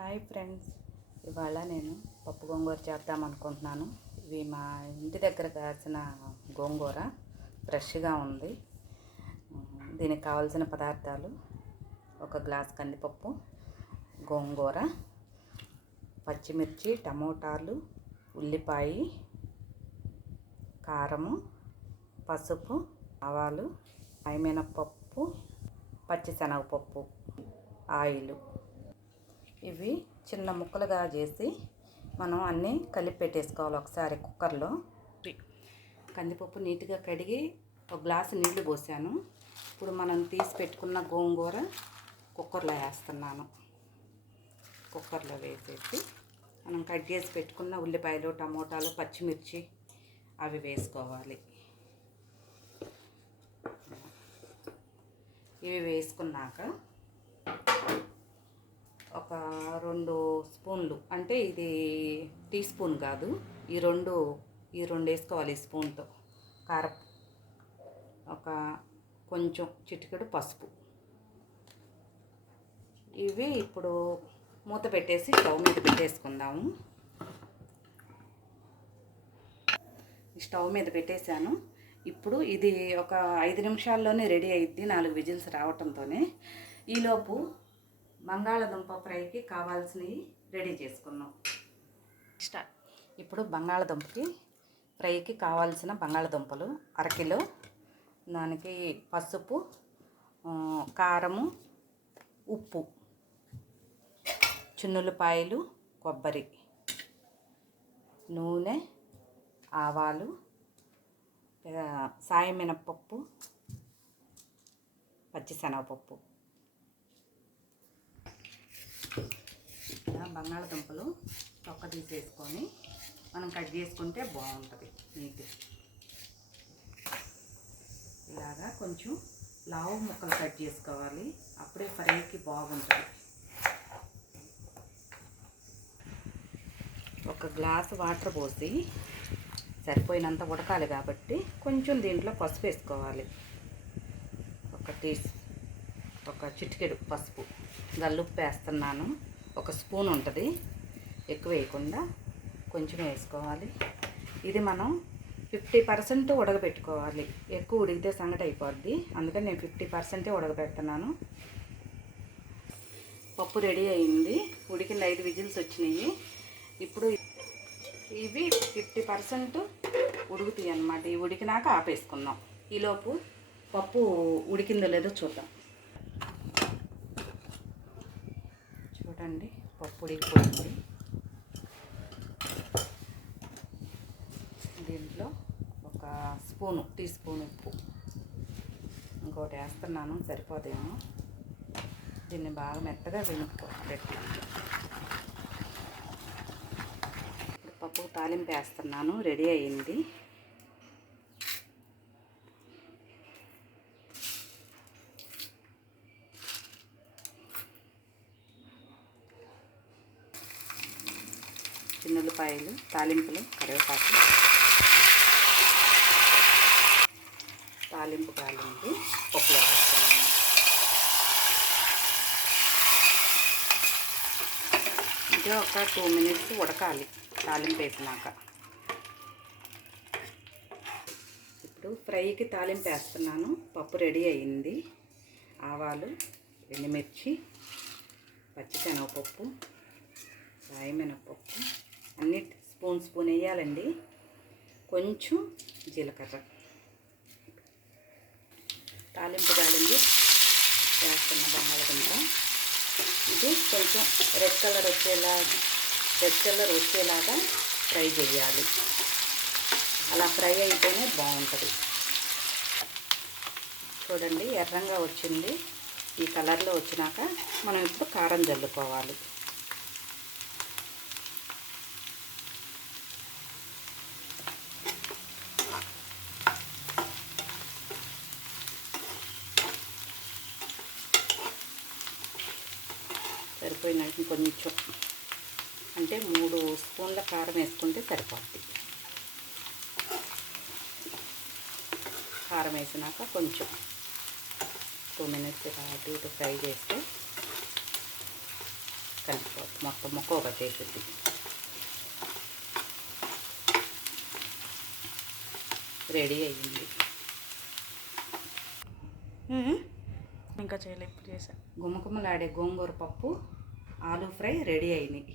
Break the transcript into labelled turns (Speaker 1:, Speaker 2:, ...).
Speaker 1: Hi friends. ఇవాళ నేను పప్పు గోంగూర చేద్దాం అనుకుంటున్నాను. ఇవి మా ఇంటి దగ్గర కాసిన గోంగూర ఫ్రెష్గా ఉంది. దీనికి కావాల్సిన పదార్థాలు ఒక గ్లాస్ కందిపప్పు గోంగూర పచ్చిమిర్చి టమోటాలు ఉల్లిపాయ కారము పసుపు ఆవాలు పప్పు పచ్చిశనగపప్పు ఆయిల్. ఇవి చిన్న ముక్కలుగా చేసి మనం అన్నీ కలిపి పెట్టేసుకోవాలి ఒకసారి కుక్కర్లో. కందిపప్పు నీట్గా కడిగి ఒక గ్లాసు నీళ్ళు పోసాను. ఇప్పుడు మనం తీసి పెట్టుకున్న గోంగూర కుక్కర్లో వేస్తున్నాను. కుక్కర్లో వేసేసి మనం కట్ చేసి పెట్టుకున్న ఉల్లిపాయలు టమోటాలు పచ్చిమిర్చి అవి వేసుకోవాలి. ఇవి వేసుకున్నాక రెండు స్పూన్లు అంటే ఇది టీ స్పూన్ కాదు ఈ రెండు ఈ రెండు వేసుకోవాలి ఈ స్పూన్తో. కారం ఒక కొంచెం చిటికెడు పసుపు. ఇవి ఇప్పుడు మూత పెట్టేసి స్టవ్ మీద పెట్టేసుకుందాము. స్టవ్ మీద పెట్టేశాను. ఇప్పుడు ఇది ఒక ఐదు నిమిషాల్లోనే రెడీ అయింది నాలుగు విజిల్స్ రావటంతోనే. ఈలోపు బంగాళదుంప ఫ్రైకి కావాల్సినవి రెడీ చేసుకున్నాం. స్టార్ట్. ఇప్పుడు బంగాళదుంపకి ఫ్రైకి కావాల్సిన బంగాళదుంపలు అరకిలో దానికి పసుపు కారము ఉప్పు చున్నులపాయలు కొబ్బరి నూనె ఆవాలు సాయం మినప్పప్పు పచ్చిశనగపప్పు. బంగాళదుంపలు తొక్క తీసేసుకొని మనం కట్ చేసుకుంటే బాగుంటుంది నీట్ ఇలాగా కొంచెం లావు ముక్కలు కట్ చేసుకోవాలి అప్పుడే ఫ్రైకి బాగుంటుంది. ఒక గ్లాస్ వాటర్ పోసి సరిపోయినంత ఉడకాలి కాబట్టి కొంచెం దీంట్లో పసుపు వేసుకోవాలి. ఒక టీ ఒక చిటికెడు పసుపు గల్లుప్పు వేస్తున్నాను. ఒక స్పూన్ ఉంటుంది. ఎక్కువ వేయకుండా కొంచెం వేసుకోవాలి. ఇది మనం ఫిఫ్టీ పర్సెంట్ ఉడకబెట్టుకోవాలి. ఎక్కువ ఉడికితే సంగటి అయిపోద్ది. అందుకని నేను ఫిఫ్టీ పర్సెంటే ఉడకబెడుతున్నాను. పప్పు రెడీ అయింది. ఉడికిన ఐదు విజిల్స్ వచ్చినాయి. ఇప్పుడు ఇవి ఫిఫ్టీ పర్సెంట్ ఉడుకుతాయి అన్నమాట. ఇవి ఉడికినాక ఆపేసుకుందాం. ఈలోపు పప్పు ఉడికిందో లేదో చూద్దాం. చూడండి పప్పు ఉడికిపోయింది దీంట్లో ఒక స్పూను టీ స్పూన్ ఉప్పు. ఇంకోటి వేస్తున్నాను సరిపోదేమో. దీన్ని బాగా మెత్తగా వెనుక్కోవాలి పప్పు తాలింపు వేస్తున్నాను రెడీ అయ్యింది చిన్నులపాయలు తాలింపులు కరివేపాకు. తాలింపు కాలింపు పప్పులో వేస్తున్నాను ఇది ఒక టూ మినిట్స్ ఉడకాలి తాలింపు వేసినాక. ఇప్పుడు ఫ్రైకి తాలింపు వేస్తున్నాను. పప్పు రెడీ అయింది. ఆవాలు ఎండుమిర్చి పచ్చిశనగపప్పు రాయమినపప్పు అన్ని స్పూన్ స్పూన్ వేయాలండి కొంచెం జీలకర్ర. తాలింపు కాలండి వేస్తున్న బంగాళదుంప ఇది కొంచెం రెడ్ కలర్ వచ్చేలా రెడ్ కలర్ వచ్చేలాగా ఫ్రై చేయాలి. అలా ఫ్రై అయితేనే బాగుంటుంది. చూడండి ఎర్రంగా వచ్చింది. ఈ కలర్లో వచ్చినాక మనం ఇప్పుడు కారం చల్లుకోవాలి సరిపోయినట్టు కొంచెం అంటే మూడు స్పూన్ల కారం వేసుకుంటే సరిపోద్ది. కారం వేసినాక కొంచెం టూ మినిట్స్ అటు ఇటు ఫ్రై చేస్తే కలిసిపోతుంది మొత్తం ముక్క ఒక చేసేది రెడీ అయ్యింది.
Speaker 2: ఇంకా చేయలే ఇప్పుడు చేసా.
Speaker 1: గుమ్మగుమ్మలాడే గోంగూర పప్పు ఆలు ఫ్రై రెడీ అయినాయి.